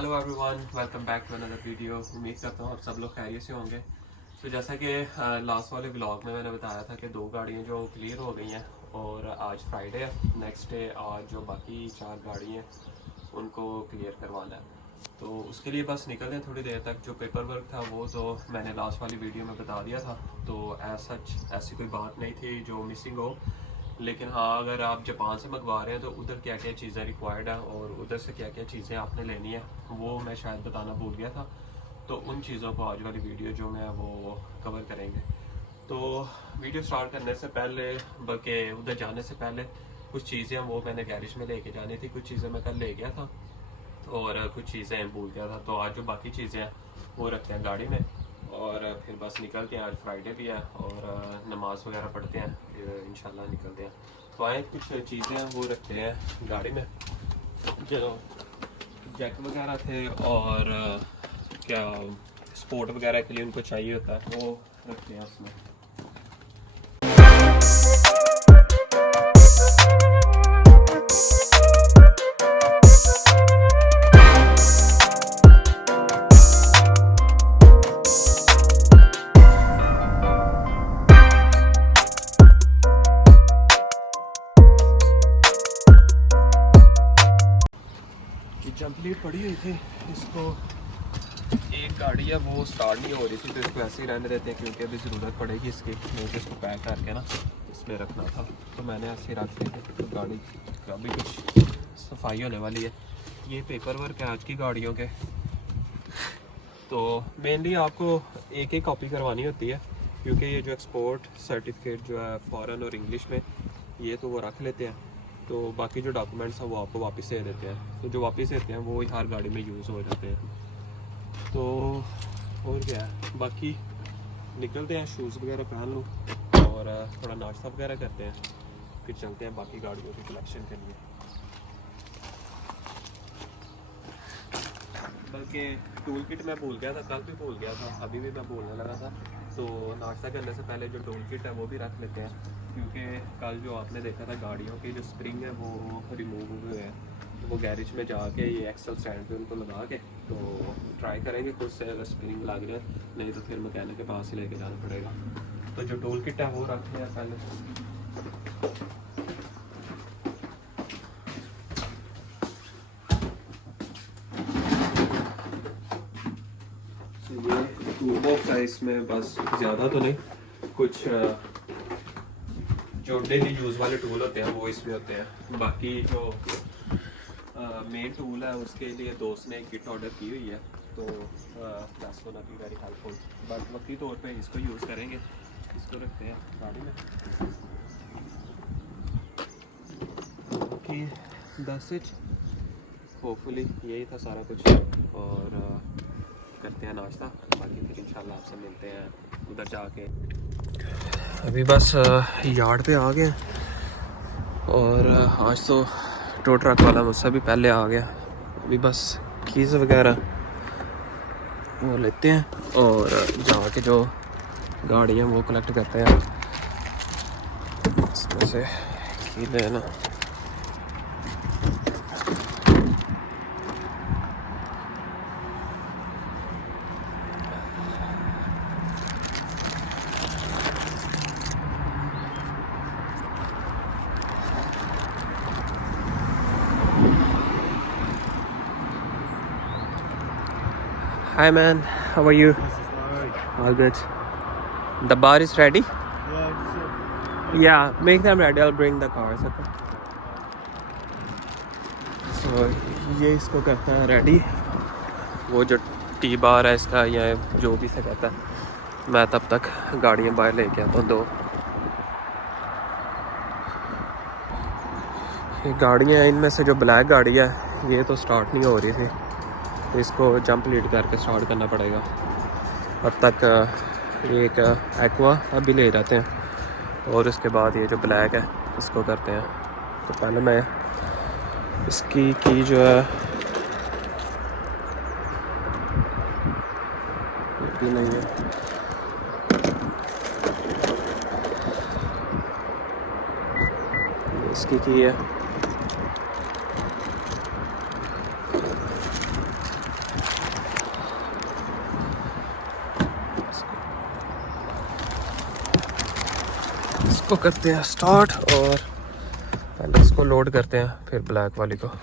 Hello everyone, welcome back to another video. उम्मीद करता हूँ आप सब लोग खैरियत से होंगे। तो जैसा कि लास्ट वाले व्लॉग में मैंने बताया था कि 2 गाड़ियाँ जो क्लियर हो गई हैं और आज फ्राइडे है, नेक्स्ट डे आज जो बाकी 4 गाड़ी हैं उनको क्लियर करवाना है। तो उसके लिए बस निकल हैं थोड़ी देर तक। जो पेपर वर्क था वो तो मैंने लास्ट वाली वीडियो में बता दिया था, तो ऐसी कोई बात नहीं थी जो मिसिंग हो। लेकिन हाँ, अगर आप जापान से मंगवा रहे हैं तो उधर क्या क्या चीज़ें रिक्वायर्ड हैं और उधर से क्या क्या चीज़ें आपने लेनी है वो मैं शायद बताना भूल गया था। तो उन चीज़ों को आज वाली वीडियो जो मैं वो कवर करेंगे। तो वीडियो स्टार्ट करने से पहले, बल्कि उधर जाने से पहले, कुछ चीज़ें वो मैंने गैरेज में लेके जानी थी। कुछ चीज़ें मैं कल ले गया था और कुछ चीज़ें भूल गया था। तो आज जो बाकी चीज़ें हैं वो रखते हैं गाड़ी में और फिर बस निकलते हैं। आज फ्राइडे भी है और नमाज़ वगैरह पढ़ते हैं, फिर इंशाल्लाह निकलते हैं। तो आए कुछ चीज़ें हैं वो रखते हैं गाड़ी में। जो जैक वगैरह थे और क्या स्पोर्ट वगैरह के लिए उनको चाहिए होता है वो रखते हैं उसमें। जंप लीड पड़ी हुई थी, इसको एक गाड़ी है वो स्टार्ट नहीं हो रही थी, तो इसको ऐसे ही रहने देते हैं क्योंकि अभी ज़रूरत पड़ेगी इसकी। मुझे इसको पैक करके ना इसमें रखना था, तो मैंने ऐसे ही रख दी थी। तो गाड़ी का भी कुछ सफाई होने वाली है। ये पेपर वर्क है आज की गाड़ियों के। तो मेनली आपको एक एक कॉपी करवानी होती है क्योंकि ये जो एक्सपोर्ट सर्टिफिकेट जो है फ़ॉरेन और इंग्लिश में, ये तो वो रख लेते हैं। तो बाकी जो डॉक्यूमेंट्स हैं वो आपको वापस दे देते हैं। तो जो वापस देते हैं वो हर गाड़ी में यूज़ हो जाते हैं। तो और क्या है, बाकी निकलते हैं, शूज़ वगैरह पहन लूँ और थोड़ा नाश्ता वगैरह करते हैं, फिर चलते हैं बाकी गाड़ियों की कलेक्शन के लिए। बल्कि टूल किट मैं भूल गया था, कल भी भूल गया था, अभी भी मैं भूलने लगा था। तो नाश्ता करने से पहले जो टूल किट है वो भी रख लेते हैं क्योंकि कल जो आपने देखा था गाड़ियों की जो स्प्रिंग है वो रिमूव हुए हैं। तो वो गैरेज में जाके ये एक्सल स्टैंड पे उनको लगा के तो ट्राई करेंगे खुद से, अगर स्प्रिंग लग जाए, नहीं तो फिर मैकेनिक के पास ही लेके जाना पड़ेगा। तो जो टूल किट है वो रखते हैं पहले। टूल बॉक्स है, इसमें बस ज़्यादा तो नहीं, कुछ जो डेली यूज़ वाले टूल होते हैं वो इसमें होते हैं। बाकी जो मेन टूल है उसके लिए दोस्त ने एक किट ऑर्डर की हुई है, तो that's gonna be very helpful. But वक्ती तौर पे इसको यूज़ करेंगे। इसको रखते हैं गाड़ी में। कि 10 इंच होपफुली यही था सारा कुछ, और करते हैं नाश्ता। बाकी फिर इंशाल्लाह आपसे मिलते हैं उधर जाके। अभी बस यार्ड पे आ गए और आज तो टो ट्रक वाला मुझसे भी पहले आ गया। अभी बस कीज़ वगैरह वो लेते हैं और जाके जो गाड़ियाँ वो कलेक्ट करते हैं। इसमें से की लेना। Hi man, how are you? All good. The bar is ready? Yeah, make them ready. I'll bring the cars. Okay. So ये इसको करता है रेडी, वो जो टी बार है इसका या जो भी से कहता है। मैं तब तक गाड़ियाँ बाहर लेके आता हूँ 2। ये गाड़ियाँ, इनमें से जो ब्लैक गाड़ी है ये तो स्टार्ट नहीं हो रही थी, तो इसको जंप लीड करके स्टार्ट करना पड़ेगा। अब तक एक एक्वा अभी ले जाते हैं और उसके बाद ये जो ब्लैक है इसको करते हैं। तो पहले मैं इसकी की जो है ये नहीं है, इसकी की है। इसको करते हैं स्टार्ट और पहले इसको लोड करते हैं फिर ब्लैक वाली को।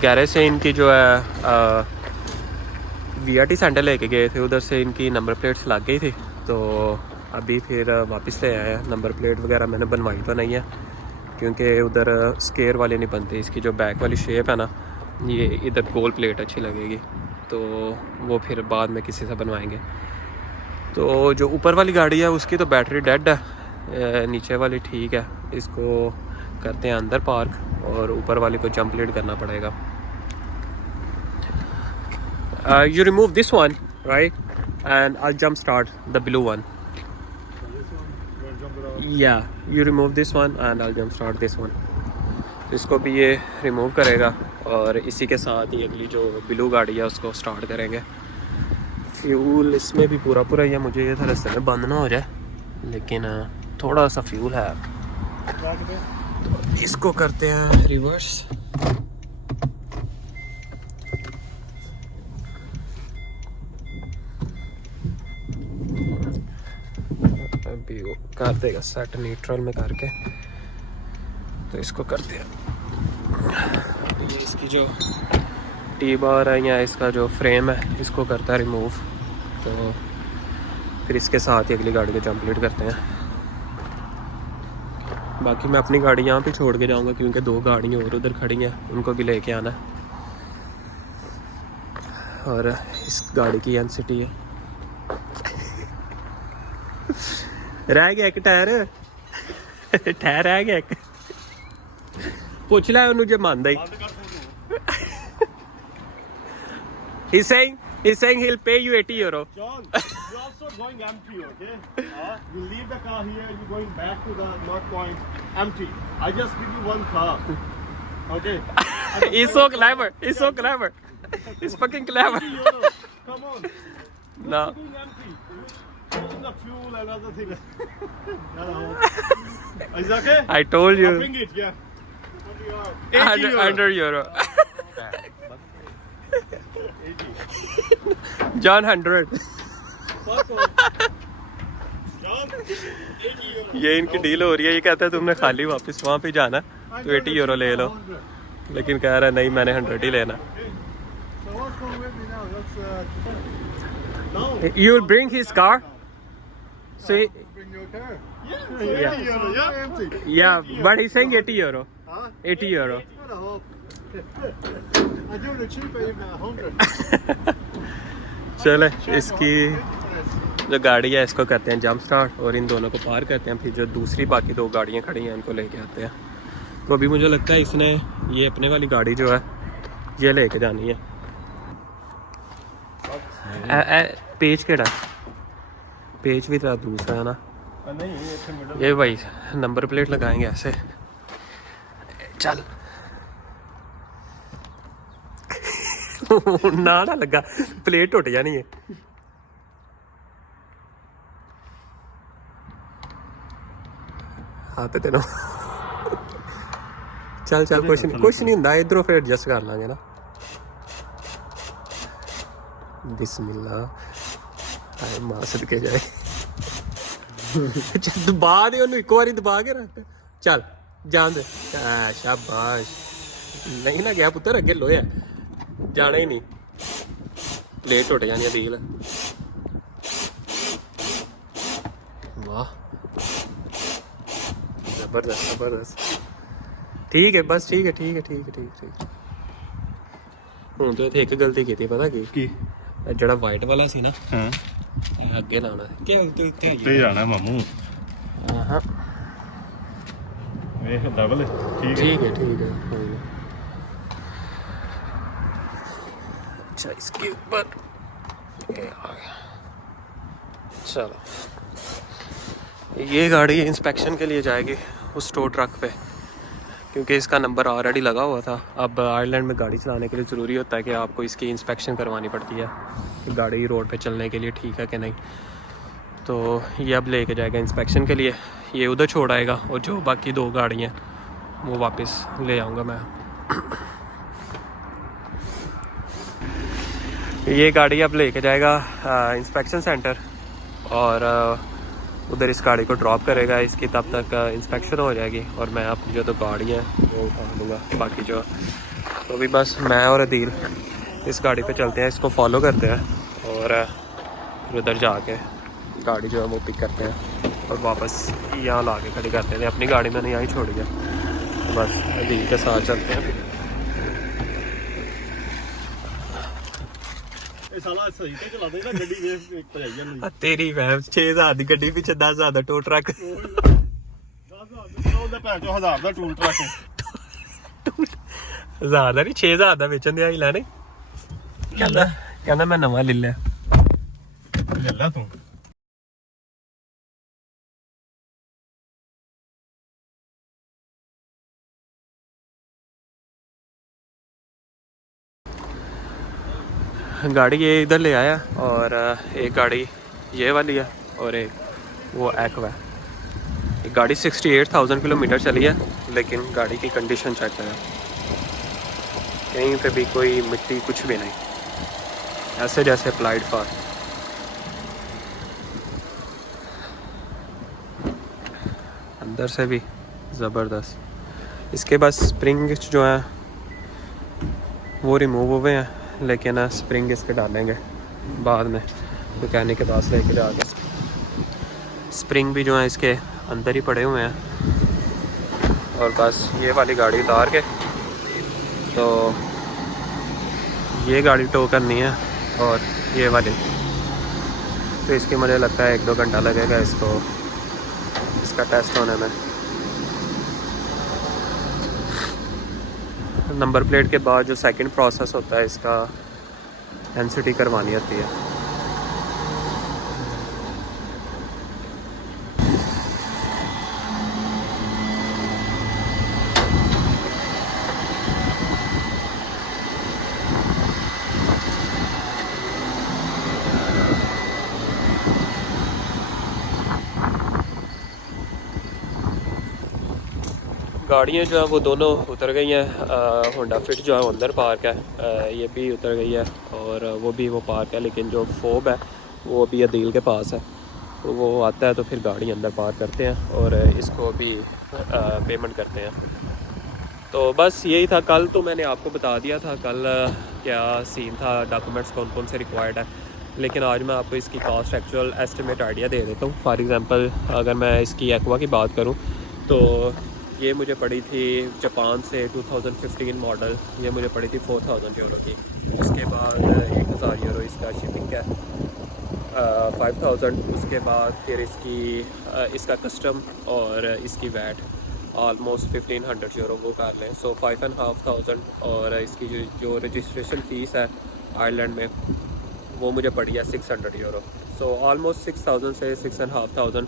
गैरेज से इनकी जो है VRT सेंटर लेके गए थे, उधर से इनकी नंबर प्लेट्स लग गई थी, तो अभी फिर वापस ले आए हैं। नंबर प्लेट वगैरह मैंने बनवाई तो नहीं है क्योंकि उधर स्केयर वाली नहीं बनती। इसकी जो बैक वाली शेप है ना, ये इधर गोल प्लेट अच्छी लगेगी, तो वो फिर बाद में किसी से बनवाएंगे। तो जो ऊपर वाली गाड़ी है उसकी तो बैटरी डेड है, नीचे वाली ठीक है। इसको करते हैं अंदर पार्क और ऊपर वाली को जंप लीड करना पड़ेगा। You remove this one, right? And I'll jump start the blue one. Yeah, you remove this one and I'll jump start this one. इसको भी ये रिमूव करेगा और इसी के साथ ही अगली जो ब्लू गाड़ी है उसको स्टार्ट करेंगे। फ्यूल इसमें भी पूरा पूरा ही, मुझे ये था रास्ते में बंद ना हो जाए, लेकिन थोड़ा सा फ्यूल है। तो इसको करते हैं रिवर्स। अभी वो कर देगा सेट न्यूट्रल में करके, तो इसको करते हैं। ये इसकी जो टी बार है या इसका जो फ्रेम है इसको करता है रिमूव, तो फिर इसके साथ ही अगली गाड़ी को जंप लीड करते हैं। बाकी मैं अपनी गाड़ी यहाँ पे छोड़ के जाऊँगा क्योंकि 2 गाड़ियाँ और उधर खड़ी हैं, उनको भी लेके आना है। और इस गाड़ी की एनसीटी है रह गया एक टायर टायर रह गया एक, पूछ ला उन्होंने जो मानदा ही। He's saying he'll pay you 80 euro. John, you're also going empty, okay? You leave the car here, you're going back to the north point empty. I just give you 1 car, okay? He's so clever. He's so clever. He's fucking clever. 80 euro. Come on. No. You're going empty. Using the fuel and other things. Is that okay? I told I'll you. bring it, yeah. 80 euro. 100 euro. John 100. Fuck off. John, 80 euro. ये इनकी deal हो रही है। ये कहता है तुमने खाली वापस वहाँ पे जाना, तो 80 यूरो ले लो, लेकिन कह रहा है नहीं मैंने 100 ही लेना। So what's going with me now? That's no. You will bring his car. So Bring your car. Yeah, Yeah. 80 euro. Yeah, empty. yeah, but he's saying 80 euro. Huh? 80 euro. What a hope. I do the cheaper even at 100. चले इसकी जो गाड़ी है इसको करते हैं jump start और इन दोनों को पार करते हैं, फिर जो दूसरी बाकी 2 गाड़ियाँ खड़ी हैं उनको लेके आते हैं। तो अभी मुझे लगता है इसने ये अपने वाली गाड़ी जो है ये लेके जानी है। पेज केड़ा पेज भी तो दूसरा है ना, नहीं ये भाई नंबर प्लेट लगाएंगे ऐसे। चल ना ना लगा, प्लेट टुट जानी है। हाँ तो तेनों चल चल कुछ नहीं होंदा, इधरों फिर एडजस्ट कर लांगे ना। बिस्मिल्लाह, हाय मां सदके जाए। दबा दे ਉਹਨੂੰ ਇੱਕ ਵਾਰੀ ਦਬਾ ਕੇ ਰੱਖ, ਚੱਲ ਜਾਣ ਦੇ। शाबाश, नहीं ना गया पुत्र, अगे लोया जाना ही नहीं, प्लेट टुट जानी डील। वाह जबरदस्त जबरदस्त। ठीक है बस, ठीक है। ਹੁਣ तो इतने एक गलती की, पता की ਜਿਹੜਾ ਵਾਈਟ ਵਾਲਾ ਸੀ ਨਾ, ਹਾਂ ਇਹ ਅੱਗੇ ਲਾਉਣਾ ਸੀ ਕਿ ਉੱਤੇ ਉੱਤੇ ਜਾਣਾ ਮਾਮੂ। ਹਾਂ ਵੇਖ ਡਬਲ ਠੀਕ ਹੈ ਕੋਈ ਨਾ। अच्छा इसके ऊपर ये आ गया। चलो ये गाड़ी इंस्पेक्शन के लिए जाएगी उस टो ट्रक पे, क्योंकि इसका नंबर ऑलरेडी लगा हुआ था। अब आयरलैंड में गाड़ी चलाने के लिए ज़रूरी होता है कि आपको इसकी इंस्पेक्शन करवानी पड़ती है कि गाड़ी रोड पे चलने के लिए ठीक है कि नहीं। तो ये अब लेके जाएगा इंस्पेक्शन के लिए, ये उधर छोड़ आएगा और जो बाकी 2 गाड़ियाँ वो वापस ले आऊँगा मैं। ये गाड़ी अब लेके जाएगा इंस्पेक्शन सेंटर और उधर इस गाड़ी को ड्रॉप करेगा। इसकी तब तक इंस्पेक्शन हो जाएगी और मैं अपनी जो तो गाड़ी है वो उठा लूँगा बाकी जो। तो अभी बस मैं और अदील इस गाड़ी पे चलते हैं, इसको फॉलो करते हैं और फिर उधर जाके गाड़ी जो है वो पिक करते हैं और वापस यहाँ ला के खड़ी करते हैं। अपनी गाड़ी मैंने यहाँ ही छोड़ी है, तो बस अदील के साथ चलते हैं। तेरी मैम 6000 की गड्डी पीछे 10,000 का टो ट्रक। 1000 ਦਾ ਟੂਲ ਟਰੱਕ 1000 ਦਾ ਨਹੀਂ 6000 ਦਾ ਵੇਚਣ ਦੇ ਆਈ ਲੈਣੇ। ਕਹਿੰਦਾ ਮੈਂ ਨਵਾਂ ਲੈ ਲਿਆ। ਲੈ ਲੈ ਤੂੰ। गाड़ी ये इधर ले आया और एक गाड़ी ये वाली है और एक वो एक्वा है। गाड़ी 68,000 किलोमीटर चली है, लेकिन गाड़ी की कंडीशन चेक करें, कहीं पे भी कोई मिट्टी कुछ भी नहीं, ऐसे जैसे अप्लाइड फॉर। अंदर से भी ज़बरदस्त। इसके पास स्प्रिंग जो है वो रिमूव हुए हैं, लेकिन स्प्रिंग इसके डालेंगे बाद में मैकेनिक के पास लेके जाके। स्प्रिंग भी जो है इसके अंदर ही पड़े हुए हैं और बस ये वाली गाड़ी उतार के तो ये गाड़ी टो करनी है और ये वाली, तो इसकी मुझे लगता है 1-2 घंटा लगेगा इसको इसका टेस्ट होने में। नंबर प्लेट के बाद जो सेकंड प्रोसेस होता है इसका एनसीटी करवानी होती है। गाड़ियाँ जो है वो दोनों उतर गई हैं। होंडा फिट जो है अंदर पार्क है, ये भी उतर गई है और वो भी वो पार्क है, लेकिन जो फोब है वो अभी अदील के पास है, तो वो आता है तो फिर गाड़ी अंदर पार्क करते हैं और इसको अभी पेमेंट करते हैं। तो बस यही था। कल तो मैंने आपको बता दिया था कल क्या सीन था, डॉक्यूमेंट्स कौन कौन से रिक्वायर्ड है, लेकिन आज मैं आपको इसकी कॉस्ट एक्चुअल एस्टिमेट आइडिया दे देता हूँ। फॉर एग्ज़ाम्पल अगर मैं इसकी एक्वा की बात करूँ तो ये मुझे पड़ी थी जापान से 2015 मॉडल, ये मुझे पड़ी थी 4,000 यूरो की। उसके बाद 1,000 यूरो इसका शिपिंग है, 5,000। उसके बाद फिर इसका कस्टम और इसकी वैट ऑलमोस्ट 1,500 यूरो वो कर लें, सो 5,500। और इसकी जो रजिस्ट्रेशन फ़ीस है आयरलैंड में वो मुझे पड़ी है 600 यूरो, सो ऑलमोस्ट 6,000 से 6,500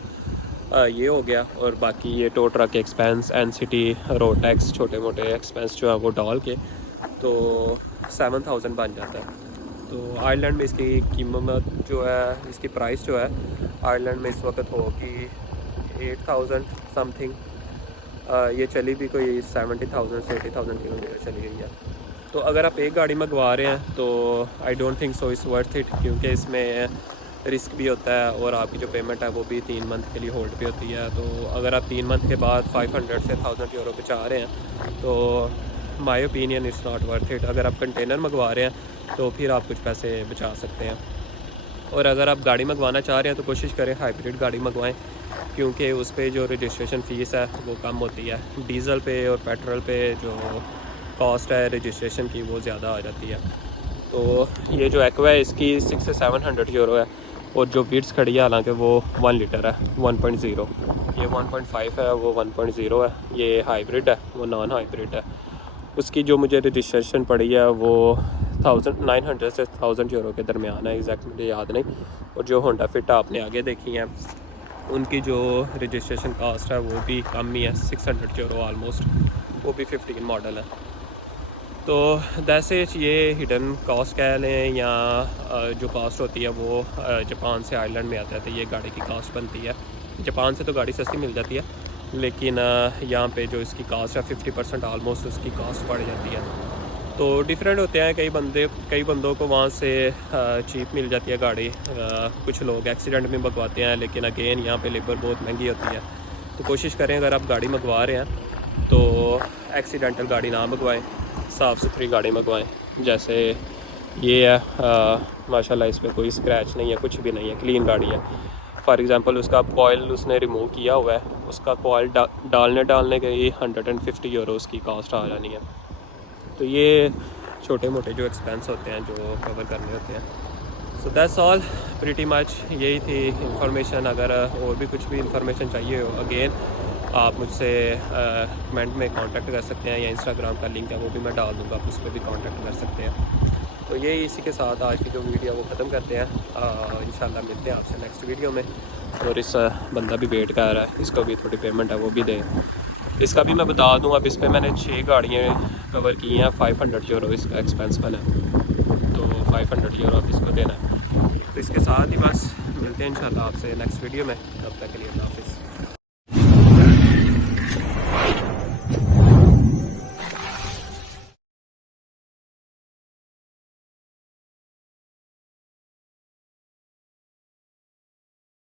ये हो गया। और बाकी ये tow truck expense, NCT, road tax, छोटे मोटे एक्सपेंस जो है वो डाल के तो 7,000 बन जाता है। तो आयरलैंड में इसकी कीमत जो है, इसकी प्राइस जो है आयरलैंड में इस वक्त होगी 8,000 समथिंग। ये चली भी कोई 70,000 से 80,000 किलोमीटर चली गई है। तो अगर आप एक गाड़ी मंगवा रहे हैं तो I don't think so it's worth it, क्योंकि इसमें रिस्क भी होता है और आपकी जो पेमेंट है वो भी 3 मंथ के लिए होल्ड पे होती है। तो अगर आप 3 मंथ के बाद 500 से 1,000 यूरो बचा रहे हैं तो my opinion it's not worth it. अगर आप कंटेनर मंगवा रहे हैं तो फिर आप कुछ पैसे बचा सकते हैं। और अगर आप गाड़ी मंगवाना चाह रहे हैं तो कोशिश करें हाइब्रिड गाड़ी मंगवाएं, क्योंकि उस पर जो रजिस्ट्रेशन फ़ीस है वो कम होती है। डीज़ल पे और पेट्रोल पे जो कॉस्ट है रजिस्ट्रेशन की वो ज़्यादा आ जाती है। तो ये जो एक्वा है इसकी 600 से 700 यूरो है और जो बिट्स खड़ी है हालांकि वो 1 लीटर है 1.0, ये 1.5 है वो 1.0 है, ये हाइब्रिड है वो नॉन हाइब्रिड है। उसकी जो मुझे रजिस्ट्रेशन पड़ी है वो 900 से 1000 यूरो के दरमियान है, एग्जैक्ट मुझे याद नहीं। और जो होंडा फिट आपने आगे देखी हैं उनकी जो रजिस्ट्रेशन कास्ट है वो भी कम ही है, 600 यूरो ऑलमोस्ट, वो भी 15 मॉडल है। तो दैसे ये हिडन कॉस्ट कह लें या जो कॉस्ट होती है वो जापान से आयरलैंड में आता है, तो ये गाड़ी की कॉस्ट बनती है। जापान से तो गाड़ी सस्ती मिल जाती है, लेकिन यहाँ पे जो इसकी कॉस्ट है 50% ऑलमोस्ट उसकी कॉस्ट बढ़ जाती है। तो डिफरेंट होते हैं, कई बंदों को वहाँ से चीप मिल जाती है गाड़ी, कुछ लोग एक्सीडेंट में मंगवाते हैं, लेकिन अगेन यहाँ पे लेबर बहुत महंगी होती है। तो कोशिश करें अगर आप गाड़ी मंगवा रहे हैं तो एक्सीडेंटल गाड़ी ना मंगवाएं, साफ़ सुथरी गाड़ी मंगवाएं। जैसे ये है माशाल्लाह, इस पर कोई स्क्रैच नहीं है, कुछ भी नहीं है, क्लीन गाड़ी है। फॉर एग्ज़ाम्पल उसका कॉयल उसने रिमूव किया हुआ है, उसका कॉयल डालने के लिए 150 यूरो उसकी कॉस्ट आ जानी है। तो ये छोटे मोटे जो एक्सपेंस होते हैं जो कवर करने होते हैं। So that's all pretty much, यही थी इंफॉर्मेशन। अगर और भी कुछ भी इंफॉर्मेशन चाहिए हो अगेन आप मुझसे कमेंट में कांटेक्ट कर सकते हैं, या इंस्टाग्राम का लिंक है वो भी मैं डाल दूँगा, आप उस पर भी कांटेक्ट कर सकते हैं। तो यही इसी के साथ आज की जो वीडियो वो ख़त्म करते हैं। इंशाल्लाह मिलते हैं आपसे नेक्स्ट वीडियो में। और इस बंदा भी वेट कर रहा है, इसको भी थोड़ी पेमेंट है वो भी दें। इसका भी मैं बता दूँ, अब इस पर मैंने 6 गाड़ियाँ कवर की हैं, 500 यूरो इसका एक्सपेंस बना है, तो 500 यूरो अब इसको देना है। तो इसके साथ ही बस मिलते हैं इंशाल्लाह आपसे नेक्स्ट वीडियो में, तब तक के लिए अल्लाह हाफ़िज़।